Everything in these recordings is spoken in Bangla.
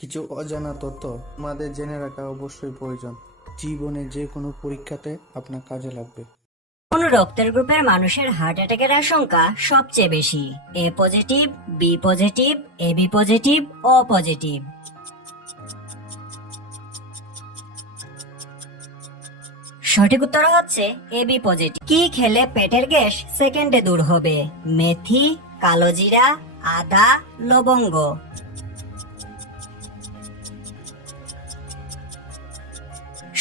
কিছু অজানা তথ্য আমাদের জেনে রাখা অবশ্যই প্রয়োজন। জীবনে যে কোনো পরীক্ষাতে আপনার কাজে লাগবে। কোন রক্তের গ্রুপের মানুষের হার্ট অ্যাটাকের আশঙ্কা সবচেয়ে বেশি। A positive, B positive, A B positive O positive. সঠিক উত্তর হচ্ছে এ বি পজিটিভ। কি খেলে পেটের গ্যাস সেকেন্ডে দূর হবে? মেথি কালোজিরা আদা, লবঙ্গ।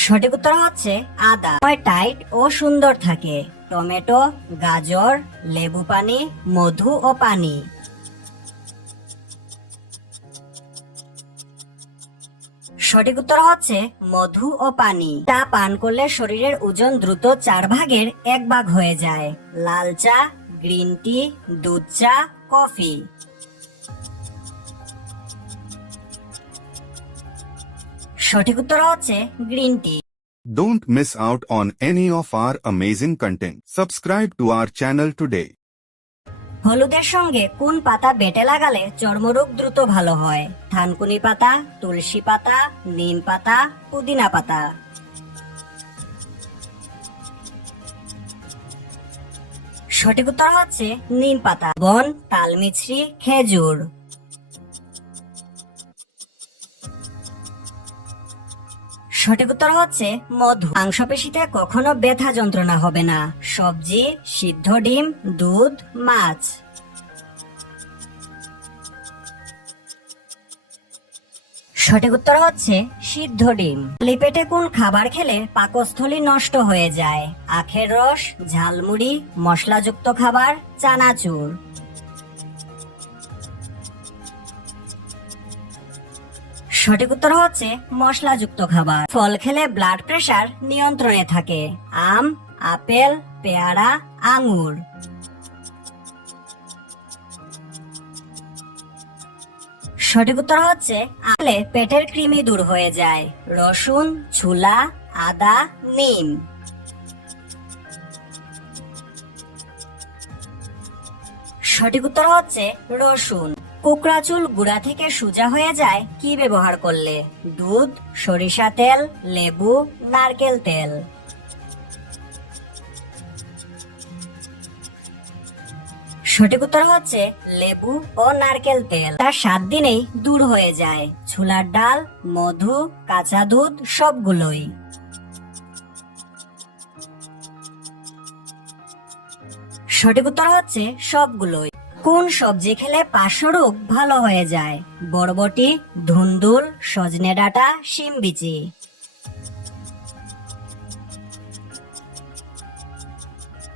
সঠিক উত্তর হচ্ছে আদা। টাইট ও সুন্দর থাকে। টমেটো, গাজর, লেবু পানি, মধু ও পানি। সঠিক উত্তর হচ্ছে মধু ও পানি। চা পান করলে শরীরের ওজন দ্রুত চার ভাগের এক ভাগ হয়ে যায়। লাল চা, গ্রিন টি, দুধ চা, কফি। সঠিক উত্তর হচ্ছে green tea. Don't miss out on any of our amazing content. Subscribe to our channel today. হলুদের সঙ্গে কোন পাতা বেটে লাগালে চর্মরোগ দ্রুত ভালো হয়? থানকুনি পাতা তুলসী পাতা নিম পাতা পুদিনা পাতা। সঠিক উত্তর হচ্ছে নিম পাতা। বন তালমিছরি খেজুর। সঠিক উত্তর হচ্ছে মধু। মাংসপেশিতে কখনো ব্যথা যন্ত্রণা হবে না। সবজি, সিদ্ধ ডিম, দুধ, মাছ। সঠিক উত্তর হচ্ছে সিদ্ধ ডিম। খালি পেটে কোন খাবার খেলে পাকস্থলী নষ্ট হয়ে যায়? আখের রস, ঝালমুড়ি, মশলাযুক্ত খাবার, চানাচুর। সঠিক উত্তর হচ্ছে মশলাযুক্ত খাবার। ফল খেলে ব্লাড প্রেশার নিয়ন্ত্রণে থাকে। আম, আপেল, পেয়ারা, আঙুর। সঠিক উত্তর হচ্ছে আলে পেটের কৃমি দূর হয়ে যায়। রসুন, ছোলা, আদা, নিম। সঠিক উত্তর হচ্ছে রসুন। কুকড়া চুল গুড়া থেকে সোজা হয়ে যায় কি ব্যবহার করলে? দুধ, সরিষা তেল, লেবু, নারকেল তেল। সঠিক উত্তর হচ্ছে লেবু ও নারকেল তেল। তার সাত দিনেই দূর হয়ে যায়। ছোলার ডাল, মধু, কাঁচা দুধ, সবগুলোই। সঠিক উত্তর হচ্ছে সবগুলোই। কোন সবজি খেলে পার্শ্বরোগ ভালো হয়ে যায়? বরবটি, ধুন্দুল, সজনে ডাঁটা, শিম বিচি।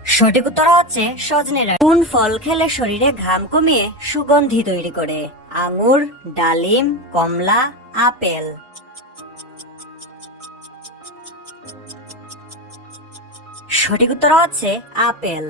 সঠিক উত্তর হচ্ছে সজনে কোন ফল খেলে শরীরে ঘাম কমিয়ে সুগন্ধি তৈরি করে? আঙুর, ডালিম, কমলা, আপেল। সঠিক উত্তর হচ্ছে আপেল।